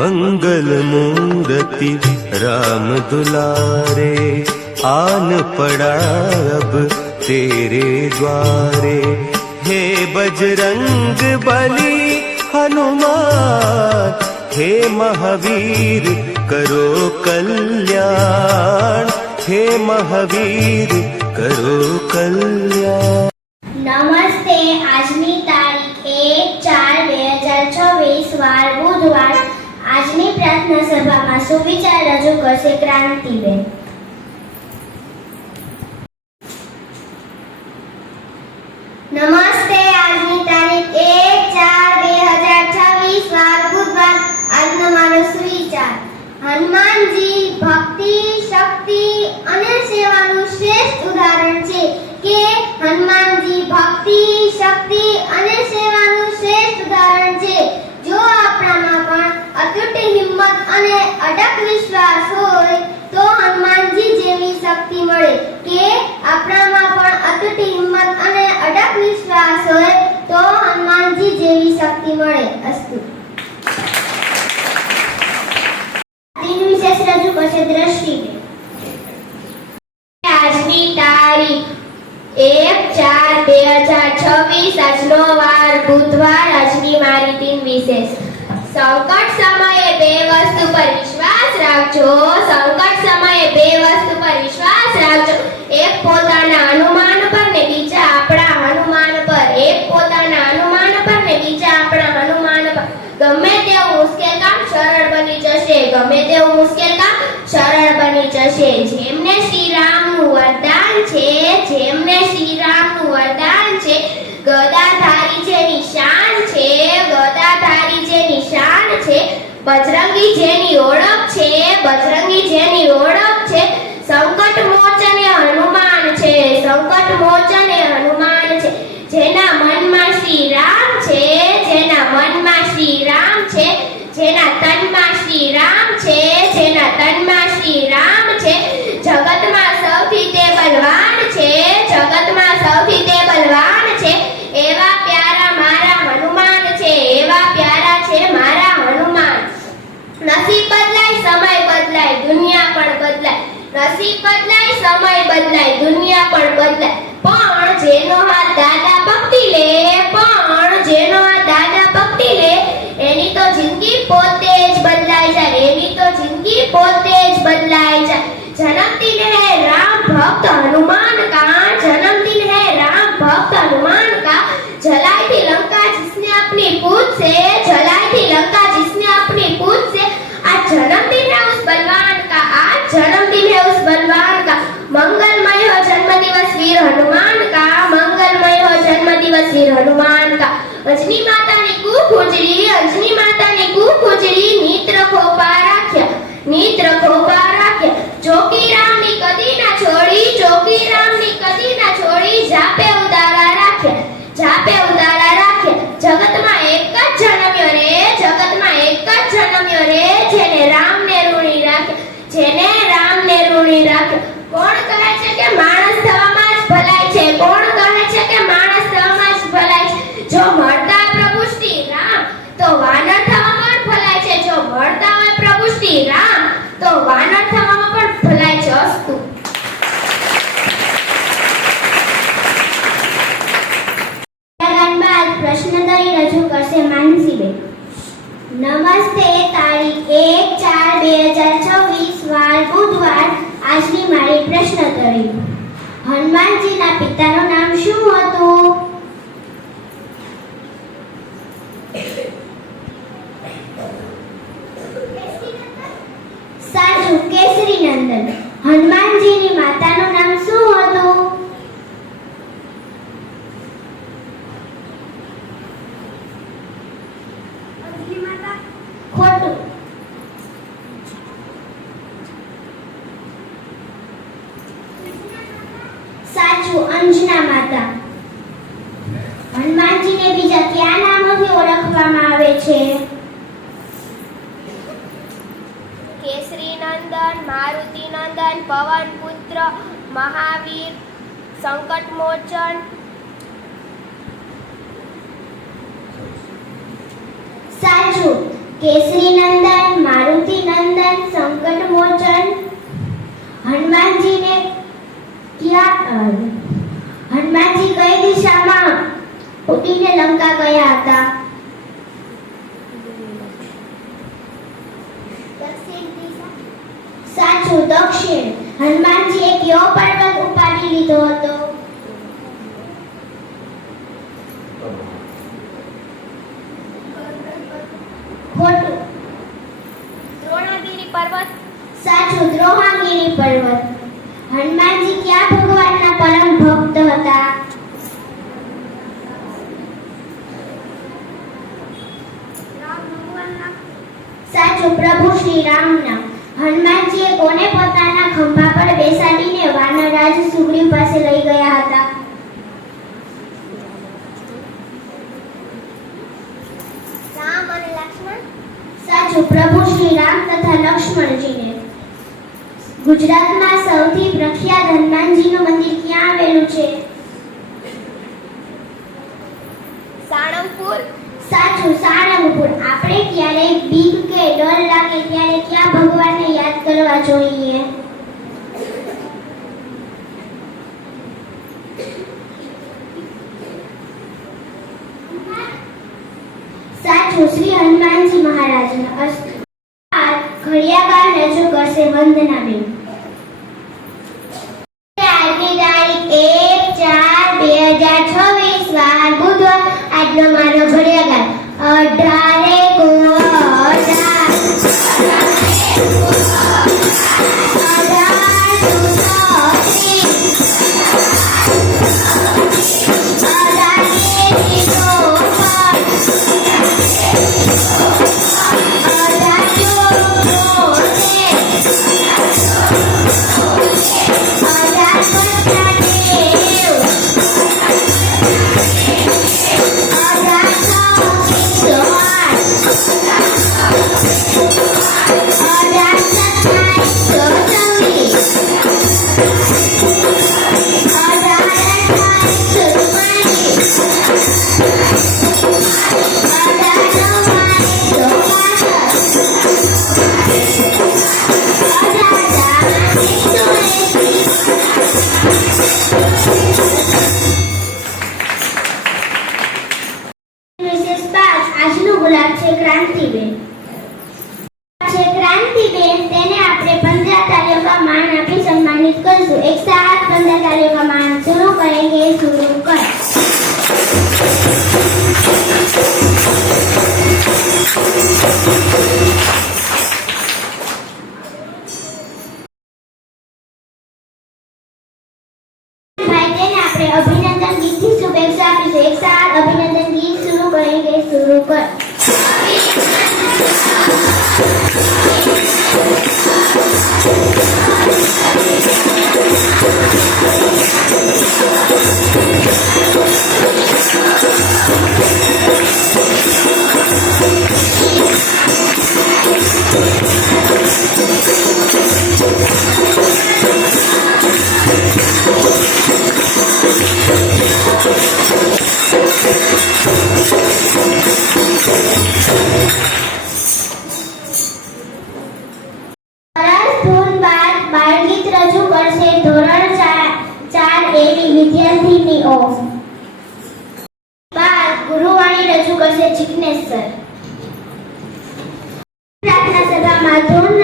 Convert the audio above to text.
मंगल मूर्ति राम दुलारे, आन पड़ा अब तेरे द्वारे। हे बजरंग बली हनुमान, हे महावीर करो कल्याण, हे महावीर करो कल्याण। નમસ્તે. આજની તારીખ 1/4/2026 વાર બુધવાર. આજની પ્રાર્થના સભામાં સુવિચાર રજૂ કરશે ક્રાંતિબેન. નમસ્તે. આજની તારીખ 1/4/2026 વાર બુધવાર. આજનો મારો સુવિચાર: હનુમાનજી ભક્તિ, શક્તિ અને સેવાનું શ્રેષ્ઠ ઉદાહરણ છે. કે હનુમાનજી ભક્તિ, શક્તિ અને સેવાનું શ્રેષ્ઠ ઉદાહરણ છે. જો આપણામાં પણ અતૂટ હિંમત અને અડગ વિશ્વાસ હોય તો હનુમાનજી જેવી શક્તિ મળે. કે આપણામાં પણ અતૂટ હિંમત અને અડગ વિશ્વાસ હોય તો હનુમાનજી જેવી શક્તિ મળે. અસ્તુ. દિન વિશેષ રજૂ કરશે દ્રષ્ટિબેન. આજની તારીખ 1/4/2026 આજનો વાર બુધવાર. આજની મારી દિન વિશેષ: સંકટ સમયે બે વસ્તુ પર વિશ્વાસ રાખજો. સંકટ સમયે બે વસ્તુ પર વિશ્વાસ રાખજો. એક પોતાના અનુમાન પર ને બીજા આપણા હનુમાન પર. એક પોતાના અનુમાન પર ને બીજા આપણા હનુમાન પર. ગમે તેવું મુશ્કેલ કામ સરળ બની જશે. ગમે તેવું મુશ્કેલ કામ સરળ બની જશે. જેમને શ્રી રામનું વરદાન છે, જેમને શ્રી રામનું વરદાન છે, ગદાધારી જેની શાન છે, ગદાધારી જેની શાન છે, બજરંગી જેની ઓળખ છે, બજરંગી જેની ઓળખ છે, સંકટ મોચને હનુમાન છે, સંકટ મોચને હનુમાન છે. જેના મનમાં શ્રી રામ છે, જેના મનમાં શ્રી રામ છે, જેના તનમાં શ્રી રામ છે, જેના તનમાં શ્રી રામ છે, જગતમાં સૌથી તે બલવાન છે, જગતમાં સૌથી તે બલવાન છે. એવા પ્યારા મારા હનુમાન છે, એવા પ્યારા છે મારા હનુમાન. નસીબ બદલાય, સમય બદલાય, દુનિયા પણ બદલાય. નસીબ બદલાય, સમય બદલાય, દુનિયા પણ બદલાય. પણ જેનો હાથ દાદા પકડી લે, પણ જેનો હાથ દાદા પકડી લે, એની તો જિંદગી પોતે જ બદલાઈ જાય, એની તો જિંદગી પોતે જ બદલાઈ જાય. जन्मदिन है राम भक्त हनुमान का, जन्मदिन है राम भक्त हनुमान का. जलाई थी लंका जिसने अपनी पूंछ से, जलाई थी लंका जिसने अपनी पूंछ से. आज जन्मदिन है उस बलवान का, आज जन्मदिन है उस बलवान का. मंगलमय हो जन्मदिवस वीर हनुमान का, मंगलमय हो जन्मदिवस वीर हनुमान का. अंजनी माता ने कूख उजड़ी, अंजनी माता ने कूख उजड़ी, नेत्र खोपा राख्या, नेत्र खोपा राख्या. जोगी राम ની કદી ના છોડી, જોગી રામ ની કદી ના છોડી, જાપે ઉદારા રાખ્યા, જાપે ઉદારા રાખ્યા. જગતમાં એક જ જન્મ્યો રે, જગતમાં એક જ જન્મ્યો રે, જેને રામ ને ઋણી રાખ્યા, જેને રામ ને ઋણી રાખ્યા. કોણ કહે છે કે માણસ થવામાં જ ભલાઈ છે? કોણ કહે છે કે માણસ થવામાં જ ભલાઈ છે? જો મળતા પ્રભુ શ્રી રામ તો વાનર થવામાં પણ ભલાઈ છે. જો મળતા હોય પ્રભુ શ્રી રામ તો વાનર થવામાં પણ ભલાઈ છે. અસ્તુ. ત્યારબાદ પ્રશ્નોત્તરી રજૂ કરશે માનસીબેન. નમસ્તે. તારીખ 1/4/2026 વાર બુધવાર. આજની મારી પ્રશ્નોત્તરી: હનુમાનજીના પિતાનું નામ શું હતું? સાચું, કેસરી નંદન. હનુમાનજીની માતાનું નામ શું હતું? ખોટું. સાચું, અંજના માતા. હનુમાનજીને બીજા કયા નામોથી ઓળખવામાં આવે છે? કેસરી નંદન, મારુતિ નંદન, પવન પુત્ર, મહાવીર, સંકટ મોચન. સાચું, કેસરી નંદન, नंदन संकट मोचन हनुमान जी ने क्या हनुमान जी कई दिशा में उठीने लंका गया था? साचું દક્ષિણ. હનુમાનજીએ કયો પર્વત ઉપાડી લીધો હતો? ખોટું. દ્રોણાગીરી પર્વત. સાચું દ્રોણાગીરી પર્વત. હનુમાનજી કયા ભગવાનના પરમ ભક્ત હતા? સાચું પ્રભુ શ્રી રામના. હનુમાનજીએ કોને પોતાના ખંભા પર બેસાડીને વાનરરાજ સુગ્રીવ પાસે લઈ ગયા હતા? રામ અને લક્ષ્મણ. સાચું પ્રભુ શ્રી રામ તથા લક્ષ્મણજીને. ગુજરાતમાં સૌથી પ્રખ્યાત હનુમાનજીનું મંદિર ક્યાં આવેલું છે? સાળંગપુર. સાચું સાળંગપુર. આપણે ક્યારેય બીક કે ડર લાગે ત્યારે ક્યાં ભગવાનને યાદ કરવા જોઈએ? સાચું શ્રી હનુમાનજી મહારાજના. ઘડિયાળ રજૂ કરશે વંદનાબેન. આજની તારીખ 1/4/2026 વાર બુધવાર. આજનો મારો ઘડિયાળ 5. આજનો ગુલાબ છે ક્રાંતિબેન. છે ક્રાંતિબેન. તેને આપણે 15 તાળીઓ का मान આપી સન્માનિત કરશું. એક સાथ 15 તાળીઓ का मान शुरू करेंगे. शुरू कर. ભાઈ તેને આપણે અભિનંદન ગીતથી શુભેચ્છા આપીશું. એક સાથ અભિનંદન ગીત शुरू करेंगे. शुरू कर. સરસ ધૂન બાદ બાળગીત રજૂ કરશે ધોરણ 4 એની વિદ્યાર્થીનીઓ. બાદ ગુરુવાણી રજૂ કરશે જિજ્ઞેશ સર. પ્રાર્થના સભામાં ધૂન